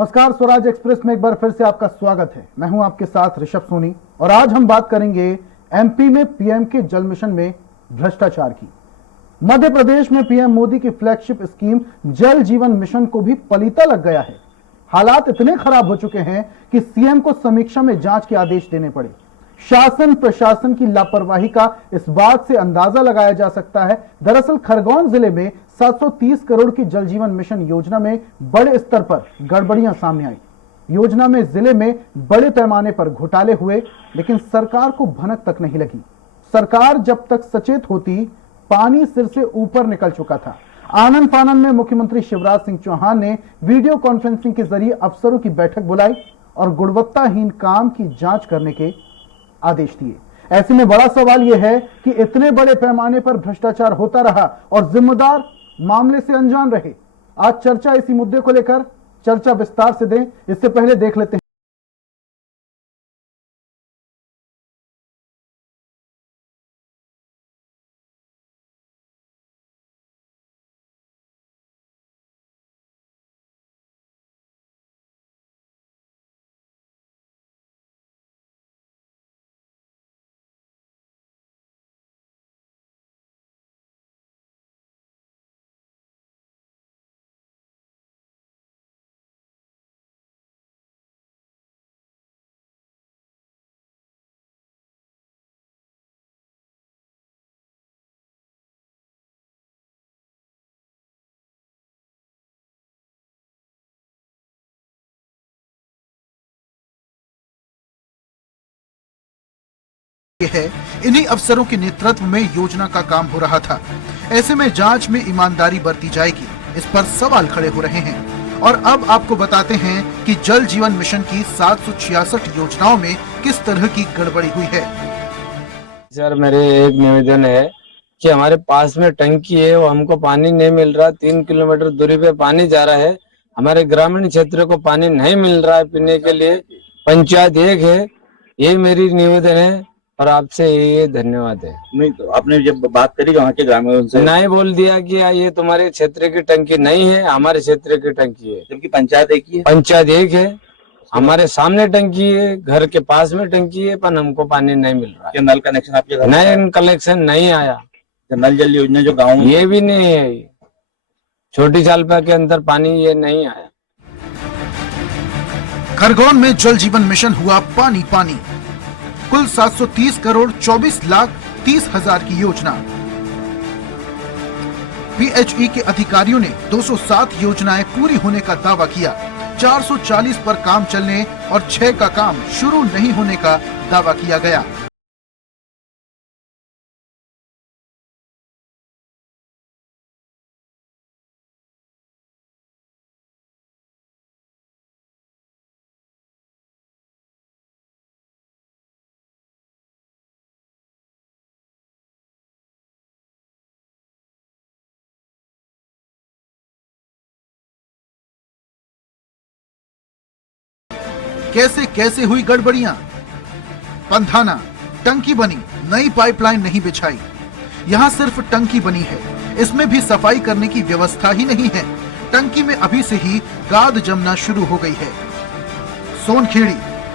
नमस्कार, स्वराज एक्सप्रेस में एक बार फिर से आपका स्वागत है। मैं हूं आपके साथ ऋषभ सोनी और आज हम बात करेंगे एमपी में पीएम के जल मिशन में भ्रष्टाचार की। मध्य प्रदेश में पीएम मोदी की फ्लैगशिप स्कीम जल जीवन मिशन को भी पलीता लग गया है। हालात इतने खराब हो चुके हैं कि सीएम को समीक्षा में जांच के आदेश देने पड़े। शासन प्रशासन की लापरवाही का इस बात से अंदाजा लगाया जा सकता है। दरअसल खरगोन जिले में 730 करोड़ की जल जीवन मिशन योजना में बड़े स्तर पर गड़बड़ियां सामने आई। योजना में जिले में बड़े पैमाने पर घोटाले हुए, लेकिन सरकार को भनक तक नहीं लगी। सरकार जब तक सचेत होती, पानी सिर से ऊपर निकल चुका था। आनन फानन में मुख्यमंत्री शिवराज सिंह चौहान ने वीडियो कॉन्फ्रेंसिंग के जरिए अफसरों की बैठक बुलाई और गुणवत्ताहीन काम की जांच करने के आदेश दिए। ऐसे में बड़ा सवाल यह है कि इतने बड़े पैमाने पर भ्रष्टाचार होता रहा और जिम्मेदार मामले से अनजान रहे। आज चर्चा इसी मुद्दे को लेकर चर्चा विस्तार से दें। इससे पहले देख लेते हैं है। इन्हीं अफसरों के नेतृत्व में योजना का काम हो रहा था। ऐसे में जांच में ईमानदारी बरती जाएगी, इस पर सवाल खड़े हो रहे हैं। और अब आपको बताते हैं कि जल जीवन मिशन की 766 योजनाओं में किस तरह की गड़बड़ी हुई है। सर, मेरे एक निवेदन है कि हमारे पास में टंकी है, वो हमको पानी नहीं मिल रहा। 3 किलोमीटर दूरी पे पानी जा रहा है। हमारे ग्रामीण क्षेत्र को पानी नहीं मिल रहा है पीने के लिए। पंचायत एक है, ये मेरी निवेदन है और आपसे ये धन्यवाद है। नहीं तो आपने जब बात करी वहाँ के ग्रामीणों से, नहीं बोल दिया कि ये तुम्हारे क्षेत्र की टंकी नहीं है, हमारे क्षेत्र की टंकी है। जबकि पंचायत एक ही है। पंचायत एक है, हमारे सामने टंकी है, घर के पास में टंकी है, पर हमको पानी नहीं मिल रहा है। नल कनेक्शन आपके घर नल कनेक्शन नहीं आया। नल जल योजना जो गाँव ये भी नहीं है। छोटी चालपा के अंदर पानी ये नहीं आया। खरगोन में जल जीवन मिशन हुआ पानी पानी। कुल 730 करोड़ 24 लाख 30 हजार की योजना। पीएचई के अधिकारियों ने 207 योजनाएं पूरी होने का दावा किया। 440 पर काम चलने और 6 का काम शुरू नहीं होने का दावा किया गया। कैसे कैसे हुई गड़बड़ियां। पंधाना, टंकी बनी, नई पाइपलाइन नहीं बिछाई। यहां सिर्फ टंकी बनी है, इसमें भी सफाई करने की व्यवस्था ही नहीं है। टंकी में अभी से ही गाद जमना शुरू हो गई है। सोनखेड़ी,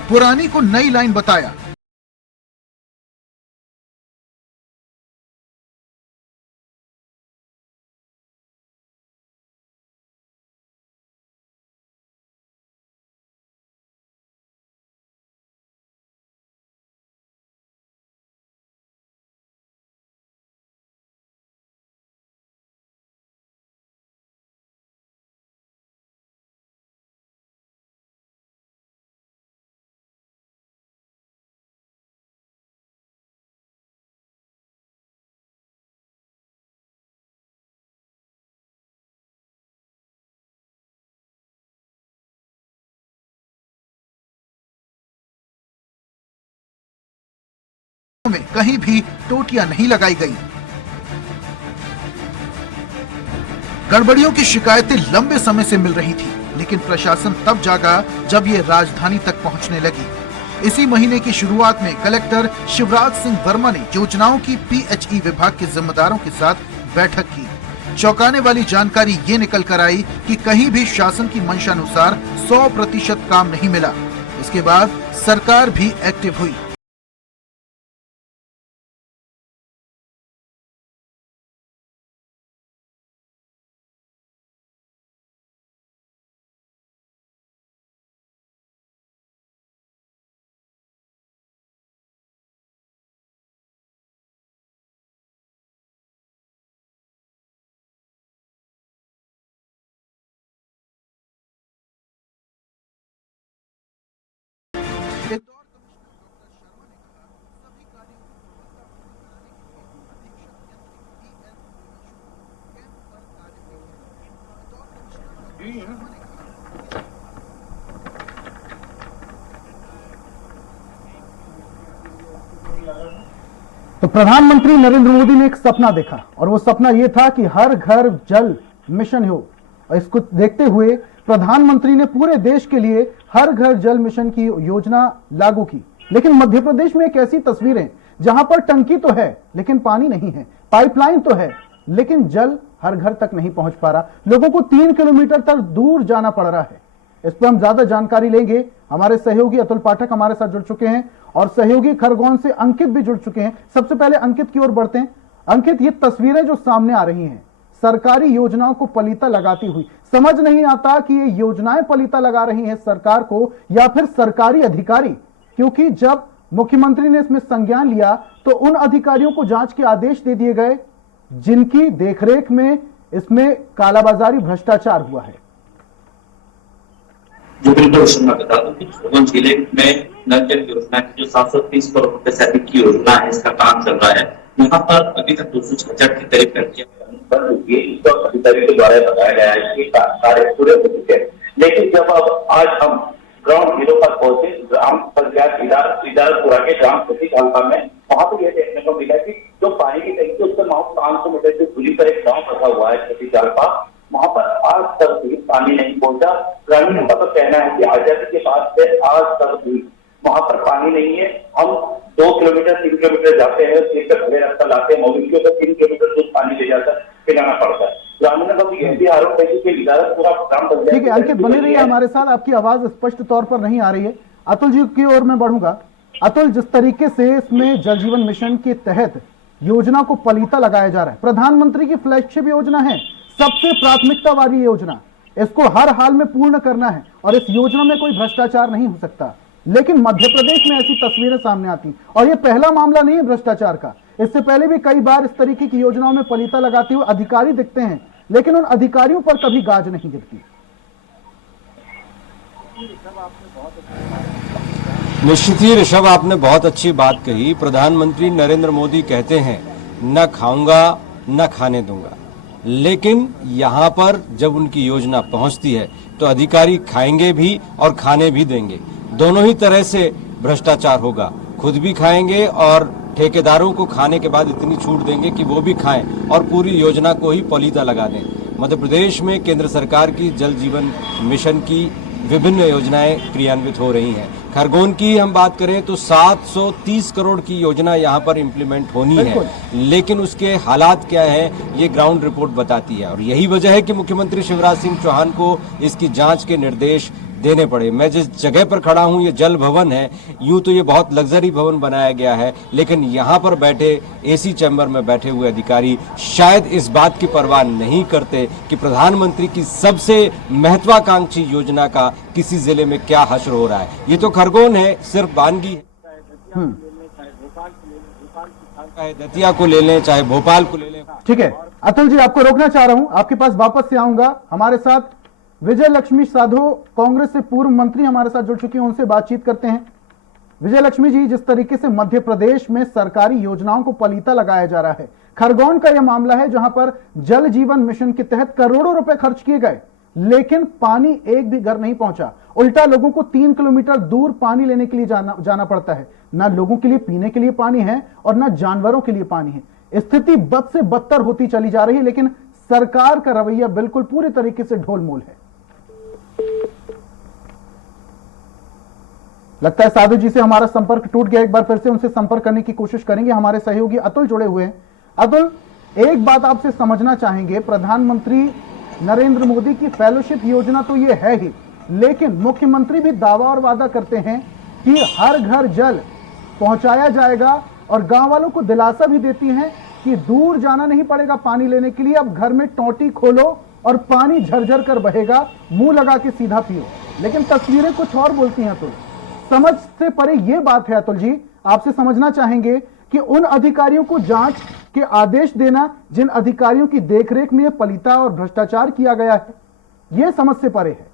पुरानी को नई लाइन बताया। में कहीं भी टोटियां नहीं लगाई गई। गड़बड़ियों की शिकायतें लंबे समय से मिल रही थी, लेकिन प्रशासन तब जागा जब ये राजधानी तक पहुंचने लगी। इसी महीने की शुरुआत में कलेक्टर शिवराज सिंह वर्मा ने योजनाओं की पीएचई विभाग के जिम्मेदारों के साथ बैठक की। चौंकाने वाली जानकारी ये निकल कर आई कि कहीं भी शासन की मंशानुसार 100% काम नहीं मिला। इसके बाद सरकार भी एक्टिव हुई। एक और तो प्रधानमंत्री नरेंद्र मोदी ने एक सपना देखा और वो सपना ये था कि हर घर जल मिशन हो। और इसको देखते हुए प्रधानमंत्री ने पूरे देश के लिए हर घर जल मिशन की योजना लागू की। लेकिन मध्य प्रदेश में एक ऐसी तस्वीर है जहां पर टंकी तो है लेकिन पानी नहीं है, पाइपलाइन तो है लेकिन जल हर घर तक नहीं पहुंच पा रहा। लोगों को 3 किलोमीटर तक दूर जाना पड़ रहा है। इस पर हम ज्यादा जानकारी लेंगे। हमारे सहयोगी अतुल पाठक हमारे साथ जुड़ चुके हैं और सहयोगी खरगोन से अंकित भी जुड़ चुके हैं। सबसे पहले अंकित की ओर बढ़ते हैं। अंकित, ये तस्वीरें जो सामने आ रही हैं सरकारी योजनाओं को पलीता लगाती हुई, समझ नहीं आता कि ये योजनाएं पलीता लगा रही हैं सरकार को या फिर सरकारी अधिकारी, क्योंकि जब मुख्यमंत्री ने इसमें संज्ञान लिया तो उन अधिकारियों को जांच के आदेश दे दिए गए जिनकी देखरेख में इसमें कालाबाजारी भ्रष्टाचार हुआ है। जो बिल्कुल मैं बता दूं कि खरगोन जिले में नल जल योजना की जो 730 करोड़ रुपए से अधिक की योजना है, इसका काम चल रहा है। यहाँ पर अभी तक 266 के करीब टंकियां बन चुकी है। इसको अधिकारियों के द्वारा बताया गया है कि कार्य पूरे हो चुके हैं। लेकिन जब अब आज हम ग्राउंड जीरो पर पहुंचे, ग्राम पंचायत इदारपुरा के ग्राम सती गांव में, वहां पर यह देखने को मिला कि जो पानी की टंकी उससे 500 मीटर से दूरी पर एक गाँव बसा हुआ है सती जालपा, वहां पर आज तक भी पानी नहीं पहुंचा। ग्रामीणों का तो कहना है कि आजादी के बाद से आज तक भी वहां पर पानी नहीं है। हम 2 किलोमीटर 3 किलोमीटर जाते हैं, फिर तक भले रास्ता लाते हैं, मवेशियों को 3 किलोमीटर दूर पानी ले जाकर पिलाना पड़ता है। ग्रामीणों का भी यह भी आरोप है कि इजाजत पूरा काम कर। ठीक है अंकित, बने रहिए हमारे साथ। आपकी आवाज स्पष्ट तौर पर नहीं आ रही है। अतुल जी की ओर मैं बढ़ूंगा। अतुल, जिस तरीके से इसमें जल जीवन मिशन के तहत योजना को पलीता लगाया जा रहा है, प्रधानमंत्री की फ्लैगशिप योजना है, सबसे प्राथमिकता वाली योजना, इसको हर हाल में पूर्ण करना है और इस योजना में कोई भ्रष्टाचार नहीं हो सकता। लेकिन मध्य प्रदेश में ऐसी तस्वीरें सामने आती और ये पहला मामला नहीं है भ्रष्टाचार का। इससे पहले भी कई बार इस तरीके की योजनाओं में पलीता लगाते हुए अधिकारी दिखते हैं, लेकिन उन अधिकारियों पर कभी गाज नहीं गिरती। निश्चित ही ऋषभ, आपने बहुत अच्छी बात कही। प्रधानमंत्री नरेंद्र मोदी कहते हैं न खाऊंगा न खाने दूंगा, लेकिन यहाँ पर जब उनकी योजना पहुंचती है तो अधिकारी खाएंगे भी और खाने भी देंगे। दोनों ही तरह से भ्रष्टाचार होगा, खुद भी खाएंगे और ठेकेदारों को खाने के बाद इतनी छूट देंगे कि वो भी खाएं और पूरी योजना को ही पलीता लगा दें। मध्य प्रदेश में केंद्र सरकार की जल जीवन मिशन की विभिन्न योजनाएं क्रियान्वित हो रही हैं। खरगोन की हम बात करें तो 730 करोड़ की योजना यहाँ पर इम्प्लीमेंट होनी है, लेकिन उसके हालात क्या हैं ये ग्राउंड रिपोर्ट बताती है। और यही वजह है कि मुख्यमंत्री शिवराज सिंह चौहान को इसकी जांच के निर्देश देने पड़े। मैं जिस जगह पर खड़ा हूं ये जल भवन है। यूं तो ये बहुत लग्जरी भवन बनाया गया है, लेकिन यहाँ पर बैठे एसी चैम्बर में बैठे हुए अधिकारी शायद इस बात की परवाह नहीं करते कि प्रधानमंत्री की सबसे महत्वाकांक्षी योजना का किसी जिले में क्या हश्र हो रहा है। ये तो खरगोन है, सिर्फ बानगी है, चाहे दतिया को ले लें चाहे भोपाल को ले लें। ठीक है अतुल जी, आपको रोकना चाह रहा हूं, आपके पास वापस से आऊंगा। हमारे साथ विजय लक्ष्मी साधो, कांग्रेस से पूर्व मंत्री हमारे साथ जुड़ चुके हैं, उनसे बातचीत करते हैं। विजय लक्ष्मी जी, जिस तरीके से मध्य प्रदेश में सरकारी योजनाओं को पलीता लगाया जा रहा है, खरगोन का यह मामला है जहां पर जल जीवन मिशन के तहत करोड़ों रुपए खर्च किए गए, लेकिन पानी एक भी घर नहीं पहुंचा। उल्टा लोगों को 3 किलोमीटर दूर पानी लेने के लिए जाना पड़ता है। ना लोगों के लिए पीने के लिए पानी है और ना जानवरों के लिए पानी है। स्थिति बद से बदतर होती चली जा रही है, लेकिन सरकार का रवैया बिल्कुल पूरी तरीके से ढोलमोल है। लगता है साधु जी से हमारा संपर्क टूट गया। एक बार फिर से उनसे संपर्क करने की कोशिश करेंगे। हमारे सहयोगी अतुल जुड़े हुए हैं। अतुल, एक बात आपसे समझना चाहेंगे, प्रधानमंत्री नरेंद्र मोदी की फेलोशिप योजना तो ये है ही, लेकिन मुख्यमंत्री भी दावा और वादा करते हैं कि हर घर जल पहुंचाया जाएगा और गांव वालों को दिलासा भी देती हैं कि दूर जाना नहीं पड़ेगा पानी लेने के लिए, अब घर में टोंटी खोलो और पानी झरझर कर बहेगा, मुंह लगा के सीधा पियो। लेकिन तस्वीरें कुछ और बोलती हैं। अतुल, समझ से परे यह बात है अतुल जी, आपसे समझना चाहेंगे कि उन अधिकारियों को जांच के आदेश देना जिन अधिकारियों की देखरेख में पलीता और भ्रष्टाचार किया गया है, यह समझ से परे है।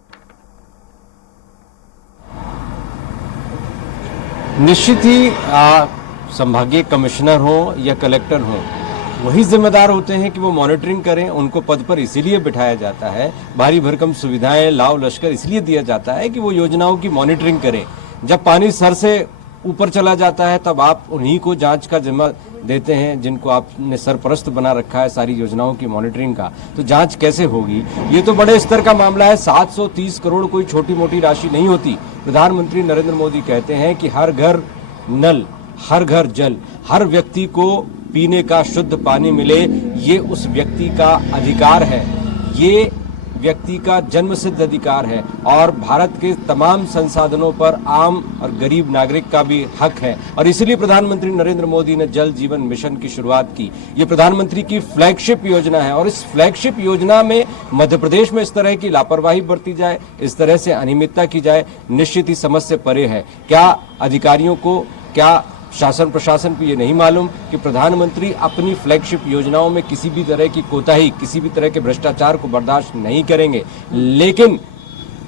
निश्चित ही संभागीय कमिश्नर हो या कलेक्टर हो, वही जिम्मेदार होते हैं कि वो मॉनिटरिंग करें। उनको पद पर इसीलिए बिठाया जाता है, भारी भरकम सुविधाएं लाव लश्कर इसलिए दिया जाता है कि वो योजनाओं की मॉनिटरिंग करें। जब पानी सर से ऊपर चला जाता है तब आप उन्हीं को जांच का जिम्मा देते हैं, जिनको आपने सरपरस्त बना रखा है सारी योजनाओं की मॉनिटरिंग का। तो जांच कैसे होगी? ये तो बड़े स्तर का मामला है। 730 करोड़ कोई छोटी मोटी राशि नहीं होती। प्रधानमंत्री नरेंद्र मोदी कहते हैं कि हर घर नल, हर घर जल, हर व्यक्ति को पीने का शुद्ध पानी मिले, ये उस व्यक्ति का अधिकार है, ये व्यक्ति का जन्मसिद्ध अधिकार है और भारत के तमाम संसाधनों पर आम और गरीब नागरिक का भी हक है। और इसलिए प्रधानमंत्री नरेंद्र मोदी ने जल जीवन मिशन की शुरुआत की। ये प्रधानमंत्री की फ्लैगशिप योजना है और इस फ्लैगशिप योजना में मध्य प्रदेश में इस तरह की लापरवाही बरती जाए, इस तरह से अनियमितता की जाए, निश्चित ही समझ से परे है। क्या अधिकारियों को, क्या शासन प्रशासन को ये नहीं मालूम कि प्रधानमंत्री अपनी फ्लैगशिप योजनाओं में किसी भी तरह की कोताही, किसी भी तरह के भ्रष्टाचार को बर्दाश्त नहीं करेंगे? लेकिन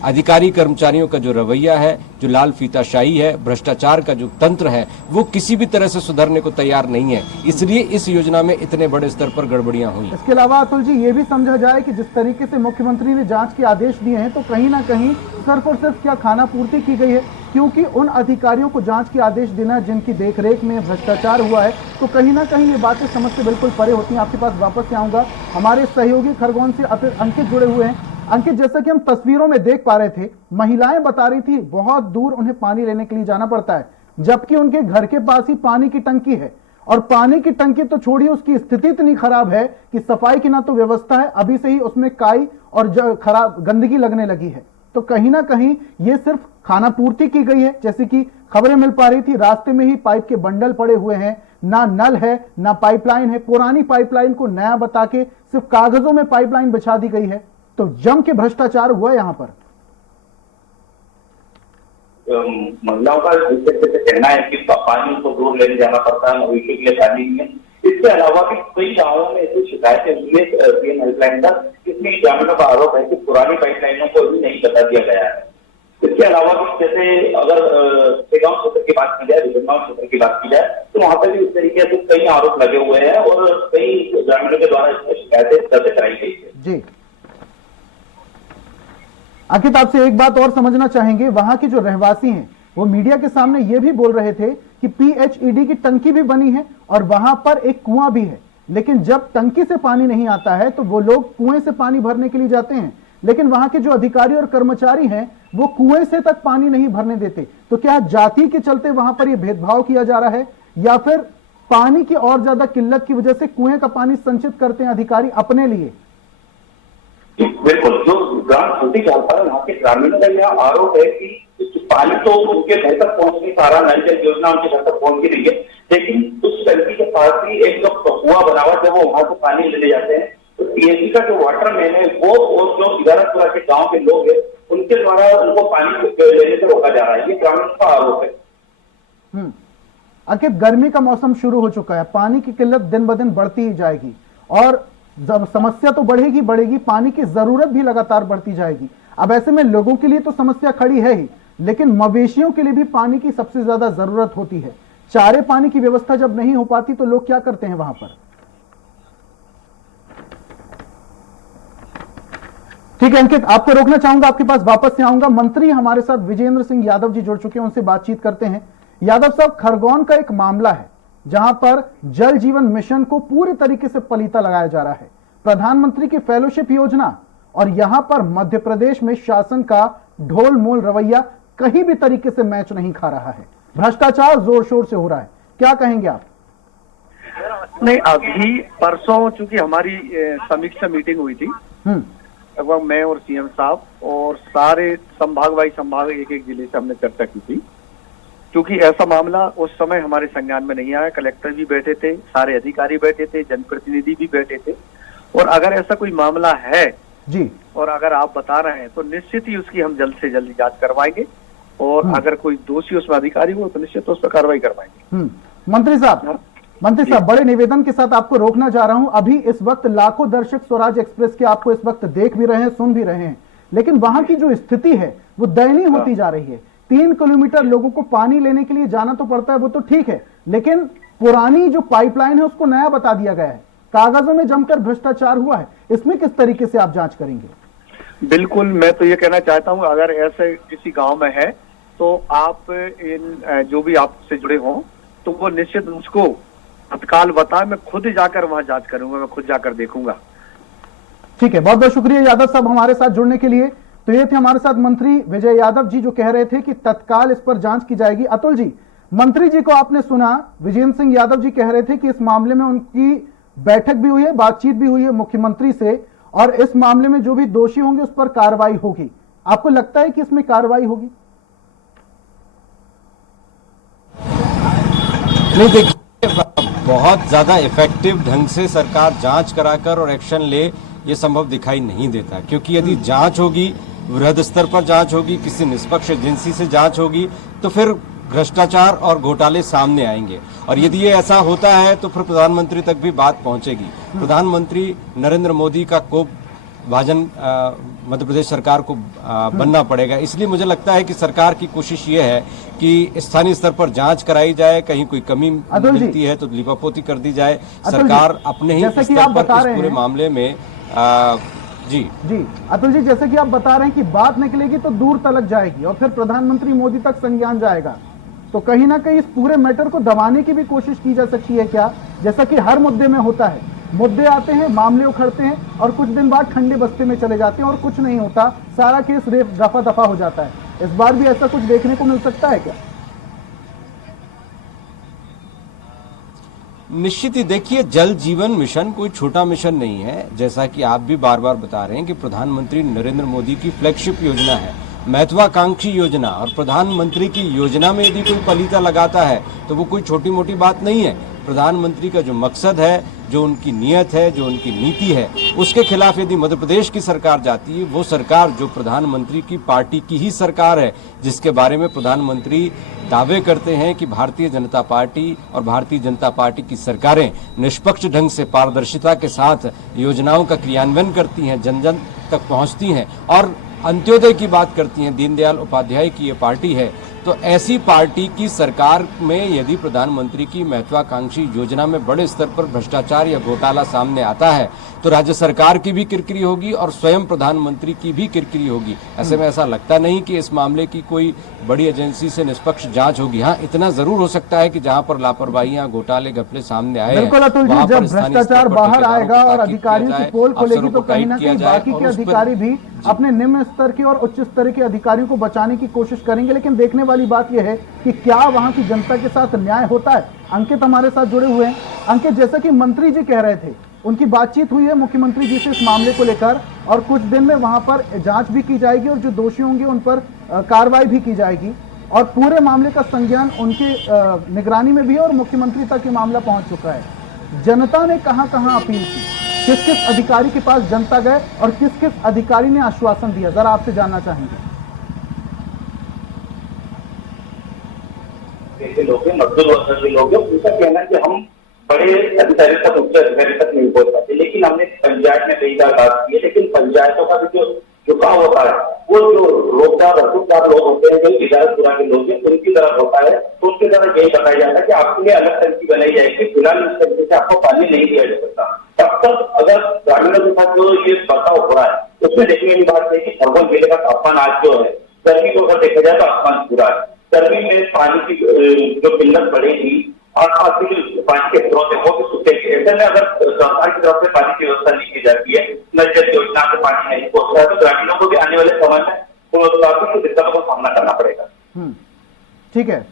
अधिकारी कर्मचारियों का जो रवैया है, जो लाल फीताशाही है, भ्रष्टाचार का जो तंत्र है, वो किसी भी तरह से सुधरने को तैयार नहीं है। इसलिए इस योजना में इतने बड़े स्तर पर गड़बड़ियां हुई। इसके अलावा अतुल जी, ये भी समझा जाए कि जिस तरीके से मुख्यमंत्री ने जांच के आदेश दिए हैं, तो कहीं ना कहीं सिर्फ और सिर्फ क्या खाना पूर्ति की गई है, क्योंकि उन अधिकारियों को जांच के आदेश देना जिनकी देखरेख में भ्रष्टाचार हुआ है, तो कहीं ना कहीं ये बातें समझ से बिल्कुल परे होती हैं। आपके पास वापस से आऊंगा, हमारे सहयोगी खरगोन से अंकित जुड़े हुए हैं। अंकित, जैसा कि हम तस्वीरों में देख पा रहे थे, महिलाएं बता रही थी बहुत दूर उन्हें पानी लेने के लिए जाना पड़ता है, जबकि उनके घर के पास ही पानी की टंकी है। और पानी की टंकी तो छोड़िए, उसकी स्थिति इतनी खराब है कि सफाई की ना तो व्यवस्था है, अभी से ही उसमें काई और खराब गंदगी लगने लगी है। तो कहीं ना कहीं ये सिर्फ खाना पूर्ति की गई है, जैसे कि खबरें मिल पा रही थी। रास्ते में ही पाइप के बंडल पड़े हुए हैं, ना नल है ना पाइपलाइन है, पुरानी पाइपलाइन को नया बता के सिर्फ कागजों में पाइपलाइन बिछा दी गई है। तो जम के भ्रष्टाचार हुआ यहाँ पर। महिलाओं का कहना है कि पानी को दूर लेने जाना पड़ता है, मवेशी के लिए पानी नहीं है। इसके अलावा भी कई गांवों में ऐसी शिकायतें हुई है पीएम हेल्पलाइन का, जिसमें ग्रामीणों का आरोप है कि पुरानी पाइपलाइनों को भी नहीं बता दिया गया है। इसके अलावा भी जैसे अगर गांव क्षेत्र की बात की जाए, विभिन्न क्षेत्र की बात की जाए, तो वहां पर भी इस तरीके से कई आरोप लगे हुए हैं और कई ग्रामीणों के द्वारा इसमें शिकायतें दर्ज कराई गई है। जी अंकित, आपसे एक बात और समझना चाहेंगे। वहां के जो रहवासी हैं वो मीडिया के सामने ये भी बोल रहे थे कि पीएचईडी की टंकी भी बनी है और वहां पर एक कुआं भी है, लेकिन जब टंकी से पानी नहीं आता है तो वो लोग कुएं से पानी भरने के लिए जाते हैं, लेकिन वहां के जो अधिकारी और कर्मचारी हैं वो कुएं से तक पानी नहीं भरने देते। तो क्या जाति के चलते वहां पर यह भेदभाव किया जा रहा है, या फिर पानी की और ज्यादा किल्लत की वजह से कुएं का पानी संचित करते हैं अधिकारी अपने लिए? बिल्कुल, जो ग्राम छोटी चाहता है वहाँ के ग्रामीणों का यह आरोप है कि पानी तो उनके घर तक पहुंच नहीं पा रहा, नल जल योजना उनके घर तक पहुंच नहीं रही है, लेकिन उस टंकी के पास ही एक जो कुआं बना हुआ, जब वो वहां से पानी लेने जाते हैं तो पीएचई का जो वाटर मैन है वो और जो इदारतपुरा के गांव के लोग हैं उनके द्वारा उनको पानी लेने से रोका जा रहा है। ये ग्रामीणों का आरोप है। अंकित, गर्मी का मौसम शुरू हो चुका है, पानी की किल्लत दिन ब दिन बढ़ती ही जाएगी और समस्या तो बढ़ेगी बढ़ेगी, पानी की जरूरत भी लगातार बढ़ती जाएगी। अब ऐसे में लोगों के लिए तो समस्या खड़ी है ही, लेकिन मवेशियों के लिए भी पानी की सबसे ज्यादा जरूरत होती है। चारे पानी की व्यवस्था जब नहीं हो पाती तो लोग क्या करते हैं वहां पर? ठीक है अंकित, आपको रोकना चाहूंगा, आपके पास वापस से आऊंगा। मंत्री हमारे साथ विजेंद्र सिंह यादव जी जुड़ चुके हैं, उनसे बातचीत करते हैं। यादव साहब, खरगोन का एक मामला है जहां पर जल जीवन मिशन को पूरी तरीके से पलीता लगाया जा रहा है, प्रधानमंत्री की फेलोशिप योजना, और यहां पर मध्य प्रदेश में शासन का ढोल मोल रवैया कहीं भी तरीके से मैच नहीं खा रहा है, भ्रष्टाचार जोर शोर से हो रहा है। क्या कहेंगे आप? नहीं, अभी परसों चूंकि हमारी समीक्षा मीटिंग हुई थी एवं मैं और सीएम साहब और सारे संभाग एक एक जिले से हमने चर्चा की थी, क्योंकि ऐसा मामला उस समय हमारे संज्ञान में नहीं आया। कलेक्टर भी बैठे थे, सारे अधिकारी बैठे थे, जनप्रतिनिधि भी बैठे थे, और अगर ऐसा कोई मामला है जी, और अगर आप बता रहे हैं तो निश्चित ही उसकी हम जल्द से जल्द जांच करवाएंगे, और अगर कोई दोषी उसमें अधिकारी हो तो निश्चित उस पर कार्रवाई करवाएंगे। मंत्री साहब, बड़े निवेदन के साथ आपको रोकना चाह रहा हूं। अभी इस वक्त लाखों दर्शक स्वराज एक्सप्रेस के आपको इस वक्त देख भी रहे हैं, सुन भी रहे हैं, लेकिन वहां की जो स्थिति है वो दयनीय होती जा रही है। 3 किलोमीटर लोगों को पानी लेने के लिए जाना तो पड़ता है, वो तो ठीक है, लेकिन पुरानी जो पाइपलाइन है उसको नया बता दिया गया है, कागजों में जमकर भ्रष्टाचार हुआ है। इसमें किस तरीके से आप जांच करेंगे? बिल्कुल, मैं तो ये कहना चाहता हूं, अगर ऐसे किसी गांव में है तो आप इन जो भी आपसे जुड़े हों तो वो निश्चित मुझको तत्काल बताएं, मैं खुद जाकर वहां जांच करूंगा, मैं खुद जाकर देखूंगा। ठीक है, बहुत बहुत शुक्रिया यादव साहब हमारे साथ जुड़ने के लिए। तो ये थे हमारे साथ मंत्री विजय यादव जी, जो कह रहे थे कि तत्काल इस पर जांच की जाएगी। अतुल जी, मंत्री जी को आपने सुना, विजेंद्र सिंह यादव जी कह रहे थे कि इस मामले में उनकी बैठक भी हुई है, बातचीत भी हुई है मुख्यमंत्री से, और इस मामले में जो भी दोषी होंगे उस पर कार्रवाई होगी। आपको लगता है कि इसमें कार्रवाई होगी? नहीं, देखिए, बहुत ज्यादा इफेक्टिव ढंग से सरकार जांच कराकर और एक्शन ले, ये संभव दिखाई नहीं देता, क्योंकि यदि जांच होगी, वृहद स्तर पर जांच होगी, किसी निष्पक्ष एजेंसी से जांच होगी, तो फिर भ्रष्टाचार और घोटाले सामने आएंगे। और यदि ये ऐसा होता है तो फिर प्रधानमंत्री तक भी बात पहुंचेगी। प्रधानमंत्री नरेंद्र मोदी का कोप भाजन मध्य प्रदेश सरकार को बनना पड़ेगा। इसलिए मुझे लगता है कि सरकार की कोशिश ये है कि स्थानीय स्तर पर जांच कराई जाए, कहीं कोई कमी मिलती है तो लिपापोती कर दी जाए। सरकार अपने ही स्तर पर इस पूरे मामले में जी अतुल जी, जैसे कि आप बता रहे हैं कि बात निकलेगी तो दूर तलक जाएगी और फिर प्रधानमंत्री मोदी तक संज्ञान जाएगा, तो कहीं ना कहीं इस पूरे मैटर को दबाने की भी कोशिश की जा सकती है क्या? जैसा कि हर मुद्दे में होता है, मुद्दे आते हैं, मामले उखड़ते हैं और कुछ दिन बाद ठंडे बस्ते में चले जाते हैं और कुछ नहीं होता, सारा केस रफा दफा हो जाता है। इस बार भी ऐसा कुछ देखने को मिल सकता है क्या? निश्चित ही, देखिए, जल जीवन मिशन कोई छोटा मिशन नहीं है। जैसा कि आप भी बार बार बता रहे हैं कि प्रधानमंत्री नरेंद्र मोदी की फ्लैगशिप योजना है, महत्वाकांक्षी योजना, और प्रधानमंत्री की योजना में यदि कोई पलीता लगाता है तो वो कोई छोटी मोटी बात नहीं है। प्रधानमंत्री का जो मकसद है, जो उनकी नीयत है, जो उनकी नीति है, उसके खिलाफ यदि मध्य प्रदेश की सरकार जाती है, वो सरकार जो प्रधानमंत्री की पार्टी की ही सरकार है, जिसके बारे में प्रधानमंत्री दावे करते हैं कि भारतीय जनता पार्टी और भारतीय जनता पार्टी की सरकारें निष्पक्ष ढंग से पारदर्शिता के साथ योजनाओं का क्रियान्वयन करती हैं, जन जन तक पहुंचती हैं और अंत्योदय की बात करती हैं, दीनदयाल उपाध्याय की ये पार्टी है। तो ऐसी पार्टी की सरकार में यदि प्रधानमंत्री की महत्वाकांक्षी योजना में बड़े स्तर पर भ्रष्टाचार या घोटाला सामने आता है तो राज्य सरकार की भी किरकिरी होगी और स्वयं प्रधानमंत्री की भी किरकिरी होगी। ऐसे में ऐसा लगता नहीं कि इस मामले की कोई बड़ी एजेंसी से निष्पक्ष जांच होगी। हाँ, इतना जरूर हो सकता है कि जहां पर लापरवाहियां, घोटाले, घपले सामने आए, बिल्कुल अतुल जी, जब भ्रष्टाचार बाहर आएगा और अधिकारियों की पोल खुलेगी तो कहीं ना कहीं बाकी के अधिकारी भी अपने निम्न स्तर के और उच्च स्तर के अधिकारियों को बचाने की कोशिश करेंगे। लेकिन देखने वाली बात यह है कि क्या वहां की जनता के साथ न्याय होता है। अंकित हमारे साथ जुड़े हुए हैं। अंकित, जैसा कि मंत्री जी कह रहे थे, उनकी बातचीत हुई है मुख्यमंत्री जी से इस मामले को लेकर और कुछ दिन में वहां पर जांच भी की जाएगी और जो दोषी होंगे उन पर कार्रवाई भी की जाएगी और पूरे मामले का संज्ञान उनके निगरानी में भी है और मुख्यमंत्री तक ये मामला पहुंच चुका है। जनता ने कहां अपील की, किस किस अधिकारी के पास जनता गए और किस किस अधिकारी ने आश्वासन दिया, जरा आपसे जानना चाहेंगे। ऐसे लोग हैं, मजदूर वर्ग के लोग हैं, उनका कहना है कि हम बड़े अधिकारी तक, उच्च अधिकारी तक नहीं पहुंच पाते। लेकिन हमने पंचायत में कई बार बात की है, लेकिन पंचायतों का भी जो झुकाव होता है वो जो रोजगार रसूखदार लोग होते हैं, जो इजाजतपुरा के लोग हैं, उनकी तरफ होता है। तो उनकी तरफ यही बताया जाता है कि आपके लिए अलग टंकी बनाई जाएगी, फिलहाल इस तरीके से आपको पानी नहीं दिया जा सकता। तब तक अगर ग्रामीणों के साथ जो ये बर्ताव हो रहा है उसमें देखने वाली बात है कि खरगोन जिले का तापमान आज जो है, गर्मी को अगर देखा जाए तो आसमान पूरा है। गर्मी में पानी की जो किल्लत बढ़ेगी, आसपास की जो पानी के स्रोत है वो भी सूखेंगे। ऐसे में अगर सरकार की तरफ से पानी की व्यवस्था नहीं की जाती है, नल जल योजना से पानी नहीं पहुंच रहा है, तो ग्रामीणों को भी आने वाले समय में काफी दिक्कतों का सामना करना पड़ेगा। ठीक है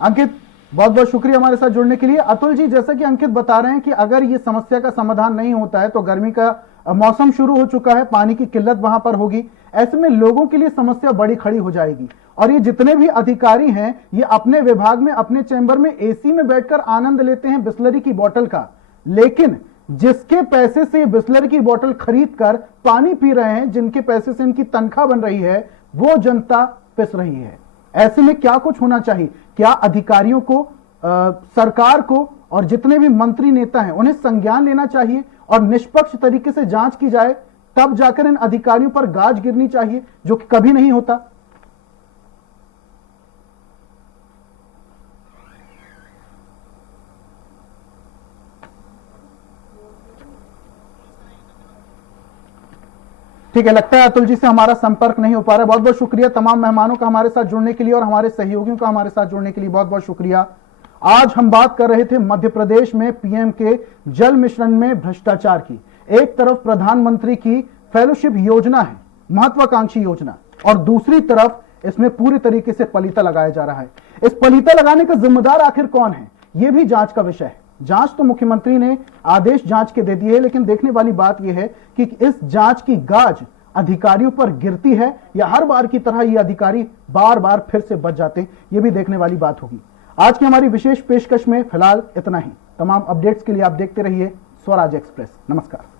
अंकित, बहुत बहुत शुक्रिया हमारे साथ जुड़ने के लिए। अतुल जी, जैसा कि अंकित बता रहे हैं कि अगर ये समस्या का समाधान नहीं होता है तो गर्मी का मौसम शुरू हो चुका है, पानी की किल्लत वहां पर होगी, ऐसे में लोगों के लिए समस्या बड़ी खड़ी हो जाएगी। और ये जितने भी अधिकारी हैं ये अपने विभाग में अपने चैम्बर में एसी में बैठकर आनंद लेते हैं बिस्लरी की बोतल का, लेकिन जिसके पैसे से बिस्लरी की बोतल खरीद कर पानी पी रहे हैं, जिनके पैसे से इनकी तनख्वाह बन रही है, वो जनता पिस रही है। ऐसे में क्या कुछ होना चाहिए? क्या अधिकारियों को, सरकार को और जितने भी मंत्री नेता हैं उन्हें संज्ञान लेना चाहिए और निष्पक्ष तरीके से जांच की जाए, तब जाकर इन अधिकारियों पर गाज गिरनी चाहिए, जो कि कभी नहीं होता। ठीक है, लगता है अतुल जी से हमारा संपर्क नहीं हो पा रहा है। बहुत बहुत शुक्रिया तमाम मेहमानों का हमारे साथ जुड़ने के लिए और हमारे सहयोगियों का हमारे साथ जुड़ने के लिए बहुत बहुत शुक्रिया। आज हम बात कर रहे थे मध्य प्रदेश में पीएम के जल मिशन में भ्रष्टाचार की। एक तरफ प्रधानमंत्री की फेलोशिप योजना है, महत्वाकांक्षी योजना, और दूसरी तरफ इसमें पूरी तरीके से पलीता लगाया जा रहा है। इस पलीता लगाने का जिम्मेदार आखिर कौन है, यह भी जांच का विषय है। जांच तो मुख्यमंत्री ने आदेश जांच के दे दिए है, लेकिन देखने वाली बात यह है कि इस जांच की गाज अधिकारियों पर गिरती है या हर बार की तरह ये अधिकारी बार बार फिर से बच जाते हैं, ये भी देखने वाली बात होगी। आज की हमारी विशेष पेशकश में फिलहाल इतना ही। तमाम अपडेट्स के लिए आप देखते रहिए स्वराज एक्सप्रेस। नमस्कार।